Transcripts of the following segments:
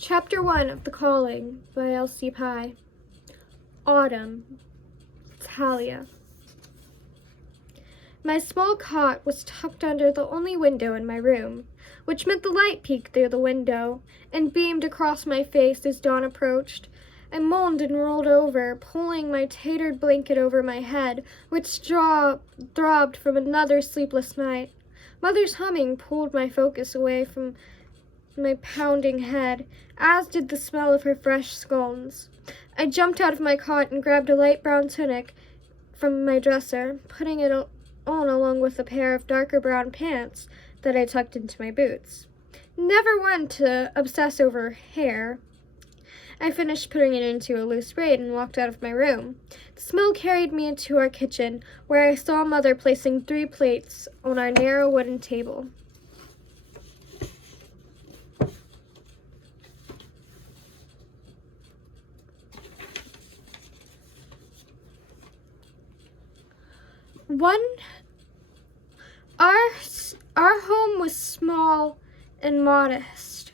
Chapter 1 of the Calling by L.C Pye. Autumn. Talia. My small cot was tucked under the only window in my room, which meant the light peeked through the window and beamed across my face as dawn approached. I moaned and rolled over, pulling my tattered blanket over my head, which throbbed from another sleepless night. Mother's humming pulled my focus away from my pounding head, as did the smell of her fresh scones. I jumped out of my cot and grabbed a light brown tunic from my dresser, putting it on along with a pair of darker brown pants that I tucked into my boots. Never one to obsess over hair. I finished putting it into a loose braid and walked out of my room. The smell carried me into our kitchen, where I saw Mother placing 3 plates on our narrow wooden table. Our home was small and modest.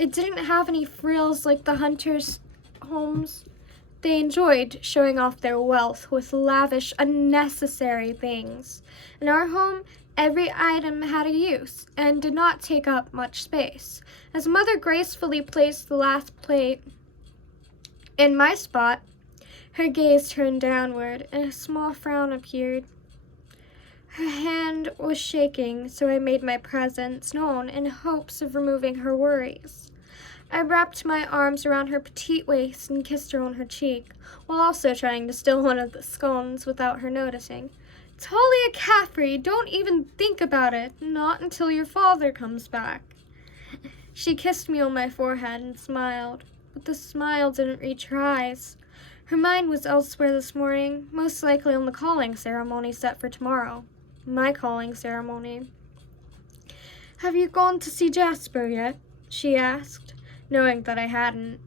It didn't have any frills like the hunters' homes. They enjoyed showing off their wealth with lavish, unnecessary things. In our home, every item had a use and did not take up much space. As Mother gracefully placed the last plate in my spot, her gaze turned downward, and a small frown appeared. Her hand was shaking, so I made my presence known in hopes of removing her worries. I wrapped my arms around her petite waist and kissed her on her cheek, while also trying to steal one of the scones without her noticing. "Talia Caffrey, don't even think about it, not until your father comes back." She kissed me on my forehead and smiled, but the smile didn't reach her eyes. Her mind was elsewhere this morning, most likely on the calling ceremony set for tomorrow. My calling ceremony. "Have you gone to see Jasper yet?" she asked, knowing that I hadn't.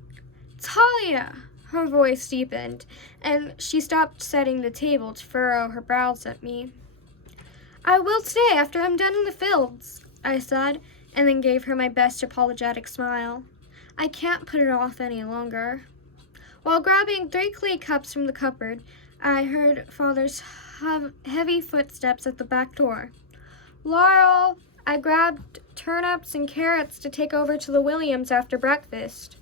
"Talia!" Her voice deepened, and she stopped setting the table to furrow her brows at me. "I will today after I'm done in the fields," I said, and then gave her my best apologetic smile. I can't put it off any longer. While grabbing 3 clay cups from the cupboard, I heard Father's heavy footsteps at the back door. "Laurel!" I grabbed turnips and carrots to take over to the Williams after breakfast.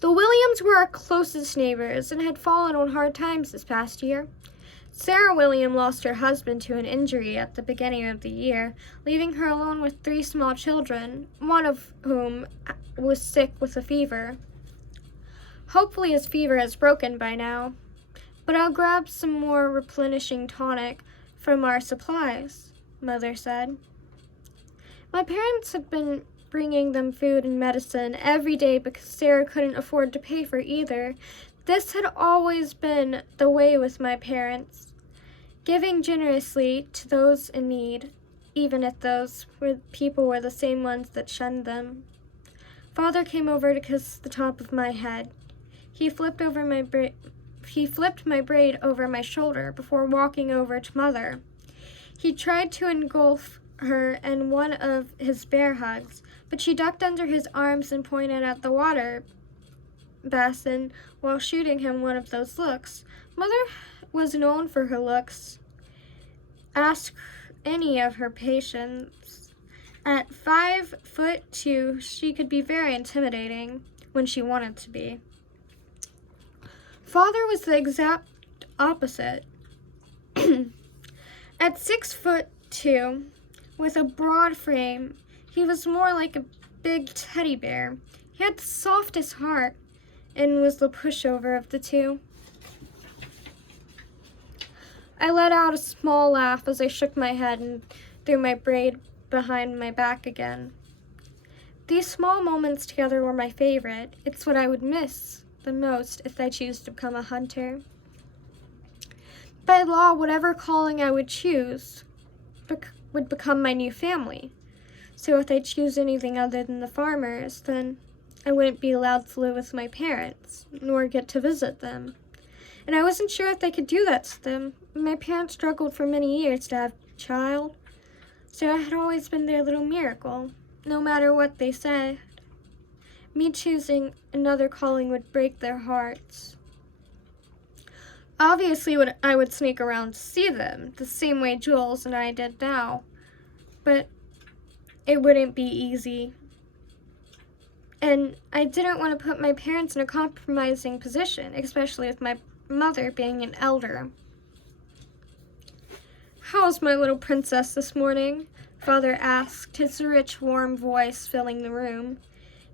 The Williams were our closest neighbors and had fallen on hard times this past year. Sarah William lost her husband to an injury at the beginning of the year, leaving her alone with 3 small children, one of whom was sick with a fever. Hopefully his fever has broken by now, but I'll grab some more replenishing tonic from our supplies, Mother said. My parents had been bringing them food and medicine every day because Sarah couldn't afford to pay for either. This had always been the way with my parents, giving generously to those in need, even if those people were the same ones that shunned them. Father came over to kiss the top of my head. He flipped my braid over my shoulder before walking over to Mother. He tried to engulf her in one of his bear hugs, but she ducked under his arms and pointed at the water basin while shooting him one of those looks. Mother was known for her looks. Ask any of her patients. At 5'2", she could be very intimidating when she wanted to be. Father was the exact opposite. At 6'2", with a broad frame, he was more like a big teddy bear. He had the softest heart and was the pushover of the 2. I let out a small laugh as I shook my head and threw my braid behind my back again. These small moments together were my favorite. It's what I would miss the most if I choose to become a hunter. By law, whatever calling I would choose would become my new family. So if I choose anything other than the farmers, then I wouldn't be allowed to live with my parents, nor get to visit them. And I wasn't sure if they could do that to them. My parents struggled for many years to have a child, so I had always been their little miracle, no matter what they said. Me choosing another calling would break their hearts. Obviously, I would sneak around to see them, the same way Jules and I did now. But it wouldn't be easy. And I didn't want to put my parents in a compromising position, especially with my mother being an elder. "How's my little princess this morning?" Father asked, his rich, warm voice filling the room.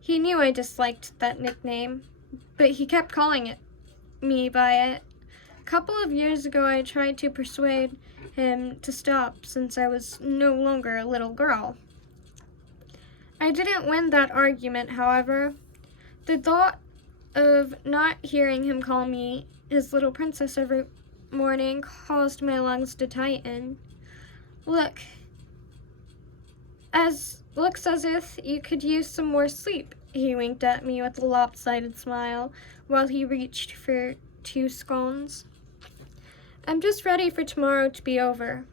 He knew I disliked that nickname, but he kept calling me by it. A couple of years ago, I tried to persuade him to stop since I was no longer a little girl. I didn't win that argument, however. The thought of not hearing him call me his little princess every morning caused my lungs to tighten. Looks as if you could use some more sleep," he winked at me with a lopsided smile while he reached for 2 scones. "I'm just ready for tomorrow to be over."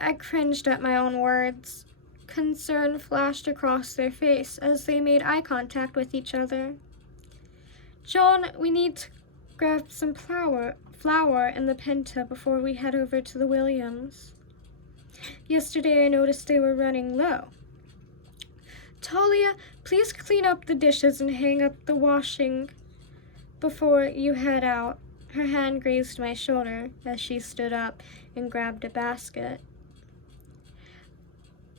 I cringed at my own words. Concern flashed across their face as they made eye contact with each other. "John, we need to grab some flour in the Pinta before we head over to the Williams. Yesterday I noticed they were running low." "Talia, please clean up the dishes and hang up the washing before you head out." Her hand grazed my shoulder as she stood up and grabbed a basket.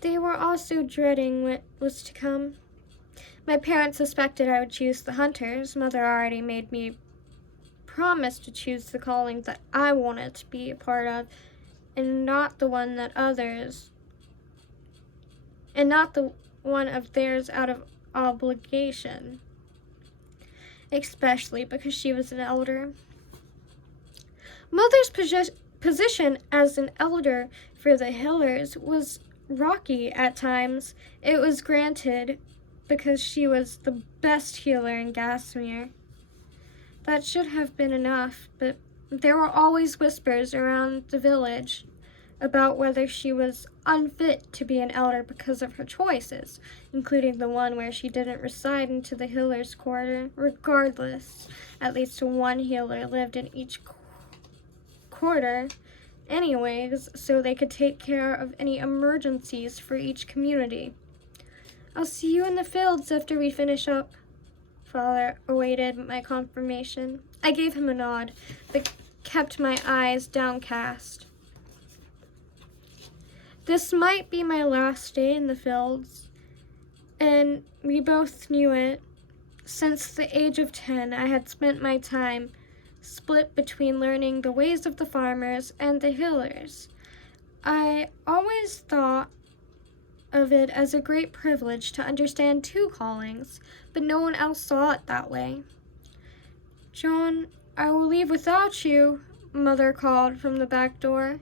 They were also dreading what was to come. My parents suspected I would choose the hunters. Mother already made me promise to choose the calling that I wanted to be a part of, and not the one of theirs out of obligation, especially because she was an elder. Mother's position as an elder for the Hillers was rocky at times. It was granted because she was the best healer in Gasmere. That should have been enough, but there were always whispers around the village about whether she was unfit to be an elder because of her choices, including the one where she didn't reside into the healer's quarter. Regardless, at least one healer lived in each quarter anyways, so they could take care of any emergencies for each community. "I'll see you in the fields after we finish up." Father awaited my confirmation. I gave him a nod, but kept my eyes downcast. This might be my last day in the fields, and we both knew it. Since the age of 10, I had spent my time split between learning the ways of the farmers and the healers. I always thought of it as a great privilege to understand 2 callings, but no one else saw it that way. "John, I will leave without you," Mother called from the back door.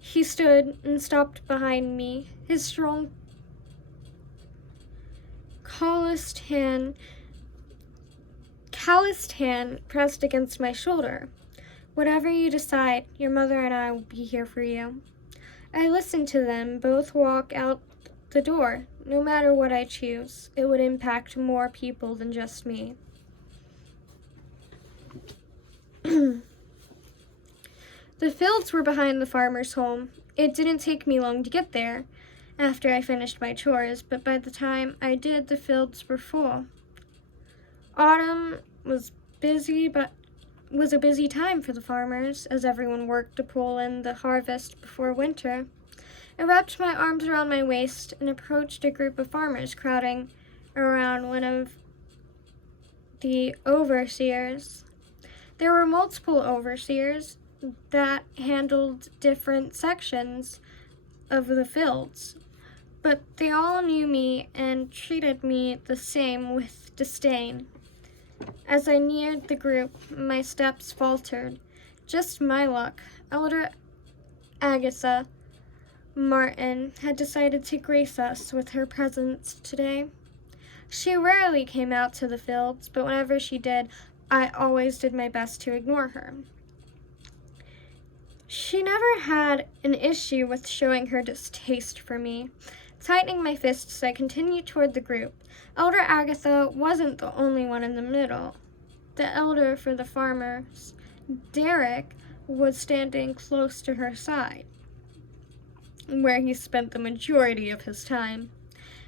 He stood and stopped behind me, his strong, calloused hand pressed against my shoulder. "Whatever you decide, your mother and I will be here for you." I listened to them both walk out the door. No matter what I choose, it would impact more people than just me. The fields were behind the farmer's home. It didn't take me long to get there after I finished my chores, but by the time I did, the fields were full. Autumn was a busy time for the farmers, as everyone worked to pull in the harvest before winter. I wrapped my arms around my waist and approached a group of farmers crowding around one of the overseers. There were multiple overseers that handled different sections of the fields, but they all knew me and treated me the same with disdain. As I neared the group, my steps faltered. Just my luck. Elder Agatha Martin had decided to grace us with her presence today. She rarely came out to the fields, but whenever she did, I always did my best to ignore her. She never had an issue with showing her distaste for me. Tightening my fists, I continued toward the group. Elder Agatha wasn't the only one in the middle. The elder for the farmers, Derek, was standing close to her side, where he spent the majority of his time.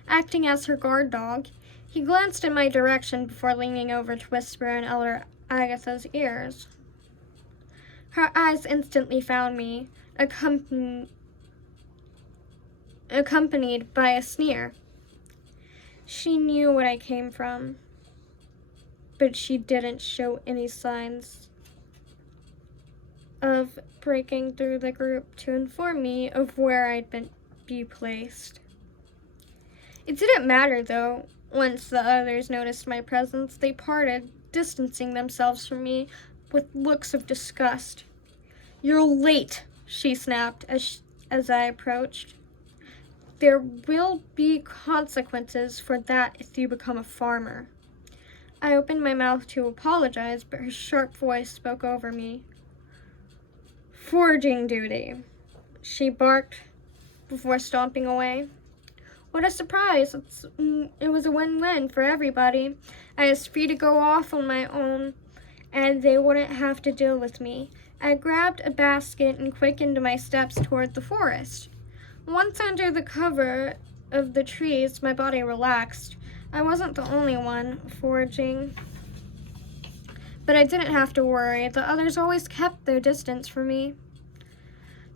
Acting as her guard dog, he glanced in my direction before leaning over to whisper in Elder Agatha's ears. Her eyes instantly found me, accompanied by a sneer. She knew what I came from, but she didn't show any signs of breaking through the group to inform me of where I'd be placed. It didn't matter, though. Once the others noticed my presence, they parted, distancing themselves from me with looks of disgust. "You're late," she snapped as I approached. "There will be consequences for that if you become a farmer." I opened my mouth to apologize, but her sharp voice spoke over me. "Foraging duty," she barked before stomping away. What a surprise. It was a win-win for everybody. I was free to go off on my own, and they wouldn't have to deal with me. I grabbed a basket and quickened my steps toward the forest. Once under the cover of the trees, my body relaxed. I wasn't the only one foraging, but I didn't have to worry. The others always kept their distance from me.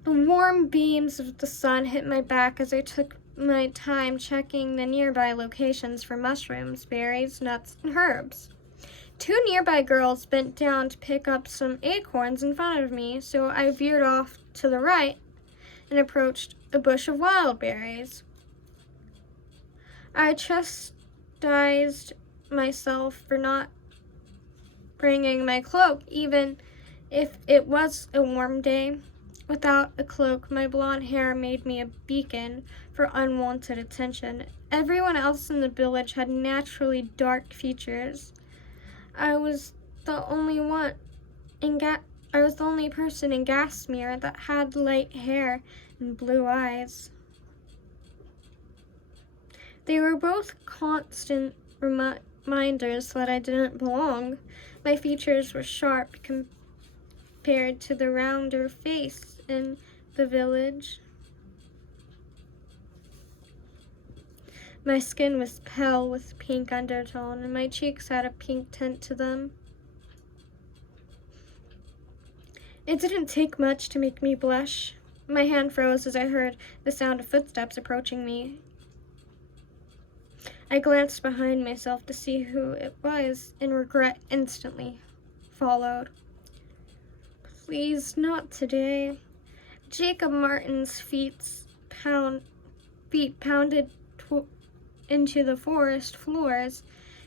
The warm beams of the sun hit my back as I took my time checking the nearby locations for mushrooms, berries, nuts, and herbs. Two nearby girls bent down to pick up some acorns in front of me, so I veered off to the right and approached a bush of wild berries. I chastised myself for not bringing my cloak, even if it was a warm day. Without a cloak, my blonde hair made me a beacon for unwanted attention. Everyone else in the village had naturally dark features. I was the only person in Gasmere that had light hair and blue eyes. They were both constant reminders that I didn't belong. My features were sharp compared to the rounder face in the village. My skin was pale with pink undertone, and my cheeks had a pink tint to them. It didn't take much to make me blush. My hand froze as I heard the sound of footsteps approaching me. I glanced behind myself to see who it was, and regret instantly followed. Please, not today. Jacob Martin's feet pounded into the forest floors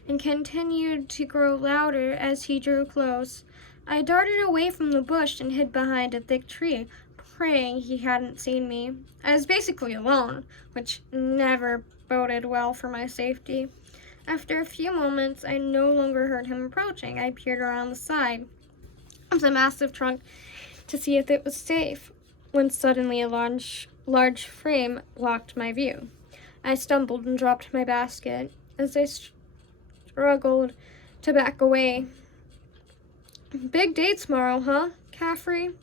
and continued to grow louder as he drew close. I darted away from the bush and hid behind a thick tree, praying he hadn't seen me. I was basically alone, which never boded well for my safety. After a few moments, I no longer heard him approaching. I peered around the side of the massive trunk to see if it was safe, when suddenly a large frame blocked my view. I stumbled and dropped my basket as I struggled to back away. Big day tomorrow, huh, Caffrey?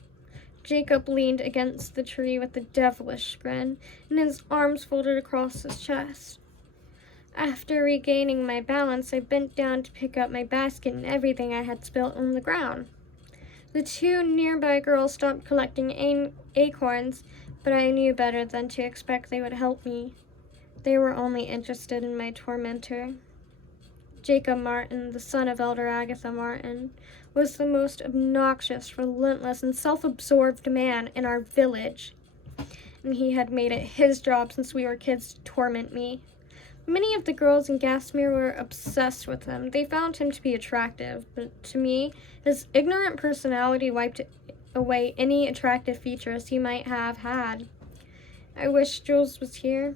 Jacob leaned against the tree with a devilish grin, and his arms folded across his chest. After regaining my balance, I bent down to pick up my basket and everything I had spilt on the ground. The two nearby girls stopped collecting acorns, but I knew better than to expect they would help me. They were only interested in my tormentor. Jacob Martin, the son of Elder Agatha Martin, was the most obnoxious, relentless, and self-absorbed man in our village, and he had made it his job since we were kids to torment me. Many of the girls in Gasmere were obsessed with him. They found him to be attractive, but to me, his ignorant personality wiped away any attractive features he might have had. I wish Jules was here.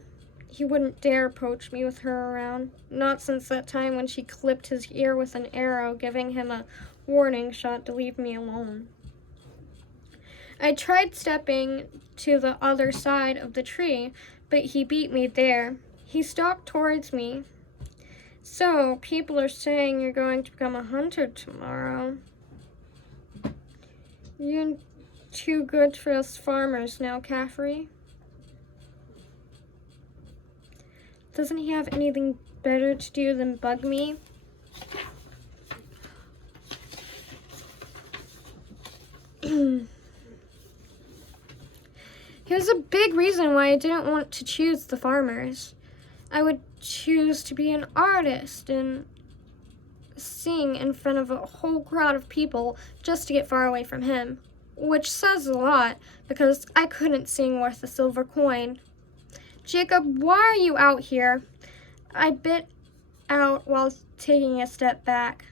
He wouldn't dare approach me with her around, not since that time when she clipped his ear with an arrow, giving him a warning shot to leave me alone. I tried stepping to the other side of the tree, but he beat me there. He stalked towards me. So, people are saying you're going to become a hunter tomorrow. You're too good for us farmers now, Caffrey. Doesn't he have anything better to do than bug me? Here's a big reason why I didn't want to choose the farmers. I would choose to be an artist and sing in front of a whole crowd of people just to get far away from him. Which says a lot, because I couldn't sing worth a silver coin. Jacob, why are you out here? I bit out while taking a step back.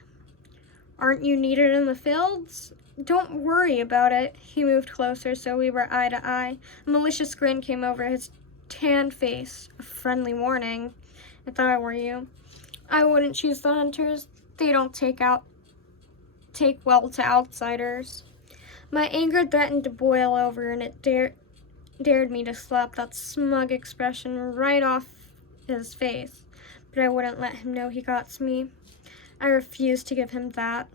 Aren't you needed in the fields? Don't worry about it. He moved closer so we were eye to eye. A malicious grin came over his tanned face, a friendly warning. If I were you, I wouldn't choose the hunters. They don't take well to outsiders. My anger threatened to boil over, and it dared me to slap that smug expression right off his face. But I wouldn't let him know he got me. I refused to give him that.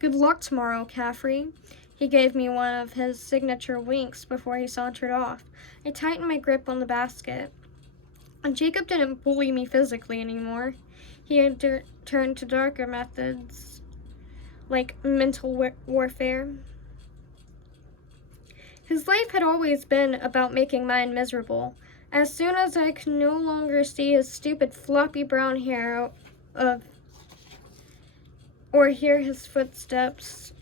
Good luck tomorrow, Caffrey. He gave me one of his signature winks before he sauntered off. I tightened my grip on the basket. And Jacob didn't bully me physically anymore. He had turned to darker methods, like mental warfare. His life had always been about making mine miserable. As soon as I could no longer see his stupid floppy brown hair or hear his footsteps,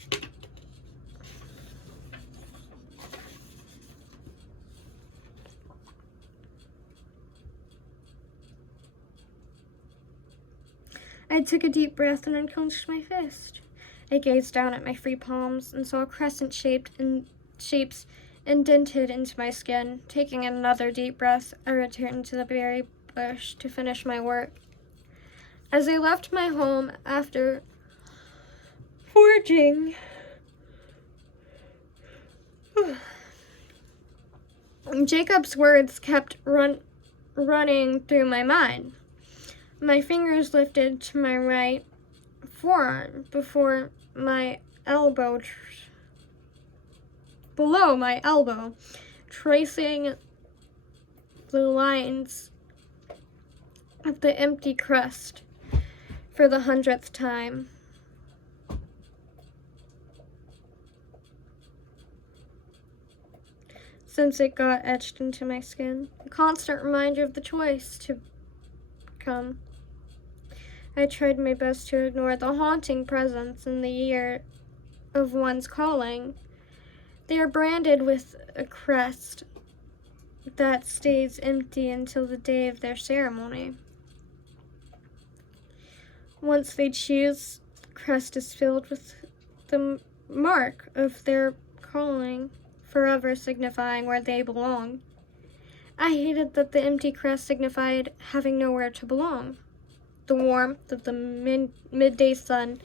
I took a deep breath and unclenched my fist. I gazed down at my free palms and saw shapes indented into my skin. Taking another deep breath, I returned to the berry bush to finish my work. As I left my home after foraging, Jacob's words kept running through my mind. My fingers lifted to my right forearm below my elbow, tracing the lines of the empty crust for the 100th time. Since it got etched into my skin, a constant reminder of the choice to come. I tried my best to ignore the haunting presence in the year of one's calling. They are branded with a crest that stays empty until the day of their ceremony. Once they choose, the crest is filled with the mark of their calling, forever signifying where they belong. I hated that the empty crest signified having nowhere to belong. The warmth of the midday sun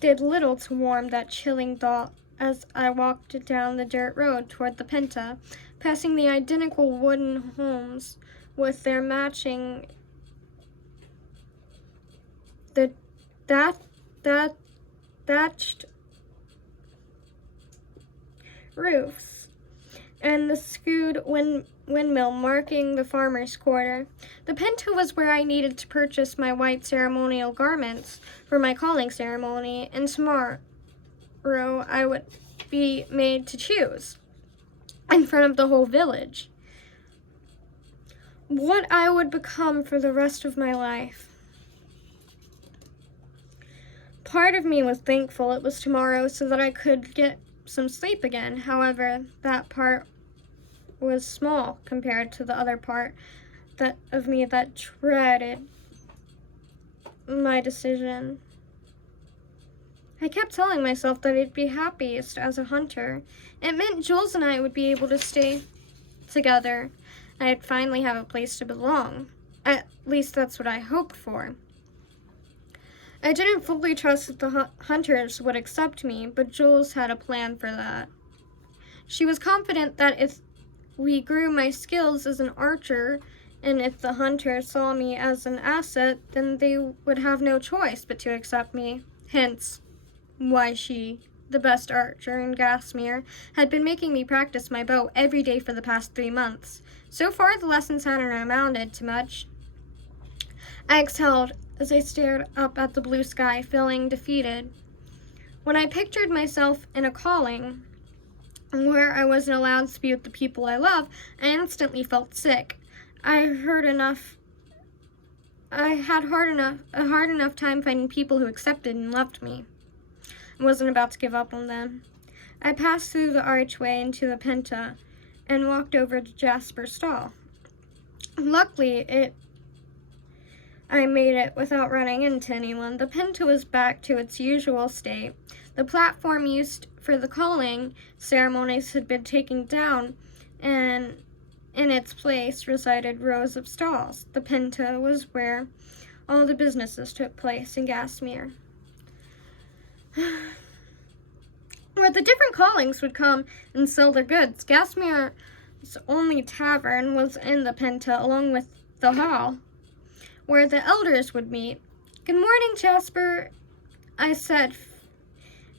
did little to warm that chilling thought as I walked down the dirt road toward the Penta, passing the identical wooden homes with their matching thatched roofs, and the skewed windmill marking the farmer's quarter. The Penta was where I needed to purchase my white ceremonial garments for my calling ceremony, and tomorrow I would be made to choose, in front of the whole village, what I would become for the rest of my life. Part of me was thankful it was tomorrow so that I could get some sleep again. However, that part was small compared to the other part of me that dreaded my decision. I kept telling myself that I'd be happiest as a hunter. It meant Jules and I would be able to stay together. I'd finally have a place to belong. At least that's what I hoped for. I didn't fully trust that the hunters would accept me, but Jules had a plan for that. She was confident that if we grew my skills as an archer, and if the hunter saw me as an asset, then they would have no choice but to accept me. Hence, why she, the best archer in Gasmere, had been making me practice my bow every day for the past 3 months. So far, the lessons hadn't amounted to much. I exhaled as I stared up at the blue sky, feeling defeated. When I pictured myself in a calling where I wasn't allowed to be with the people I love, I instantly felt sick. I had a hard enough time finding people who accepted and loved me. I wasn't about to give up on them. I passed through the archway into the Penta and walked over to Jasper's stall. Luckily, I made it without running into anyone. The Penta was back to its usual state. The platform used for the calling ceremonies had been taken down, and in its place resided rows of stalls. The Penta was where all the businesses took place in Gasmere, where the different callings would come and sell their goods. Gasmere's only tavern was in the Penta, along with the hall, where the elders would meet. "Good morning, Jasper," I said,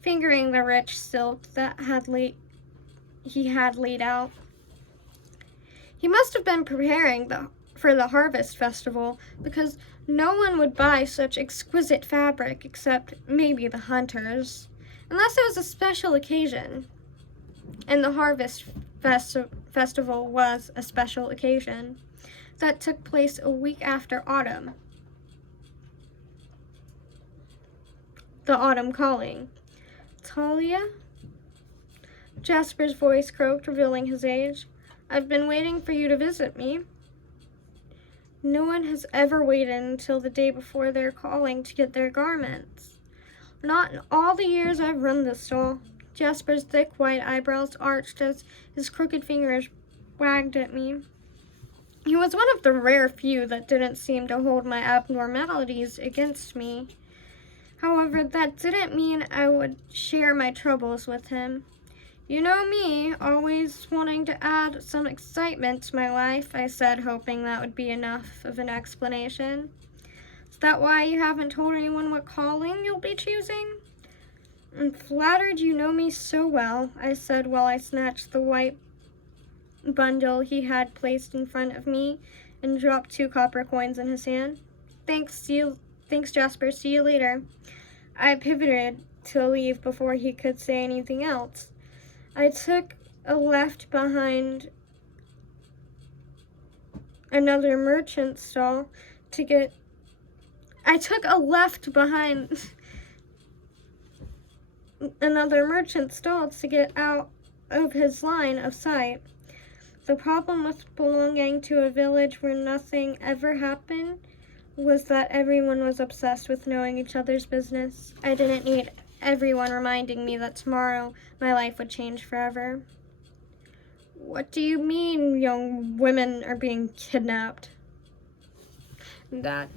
fingering the rich silk that he had laid out. He must have been preparing for the harvest festival, because no one would buy such exquisite fabric except maybe the hunters, unless it was a special occasion. And the harvest festival was a special occasion that took place a week after autumn. The autumn calling. "Talia?" Jasper's voice croaked, revealing his age. "I've been waiting for you to visit me." No one has ever waited until the day before their calling to get their garments. Not in all the years I've run this stall. Jasper's thick white eyebrows arched as his crooked fingers wagged at me. He was one of the rare few that didn't seem to hold my abnormalities against me. However, that didn't mean I would share my troubles with him. "You know me, always wanting to add some excitement to my life," I said, hoping that would be enough of an explanation. "Is that why you haven't told anyone what calling you'll be choosing?" "I'm flattered you know me so well," I said while I snatched the white bundle he had placed in front of me and dropped 2 copper coins in his hand. Thanks, Jasper. See you later." I pivoted to leave before he could say anything else. I took a left behind another merchant stall to get out of his line of sight. The problem with belonging to a village where nothing ever happened was that everyone was obsessed with knowing each other's business. I didn't need everyone reminding me that tomorrow my life would change forever. "What do you mean young women are being kidnapped?" That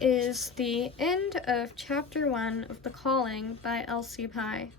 is the end of Chapter 1 of The Calling by L.C. Pye.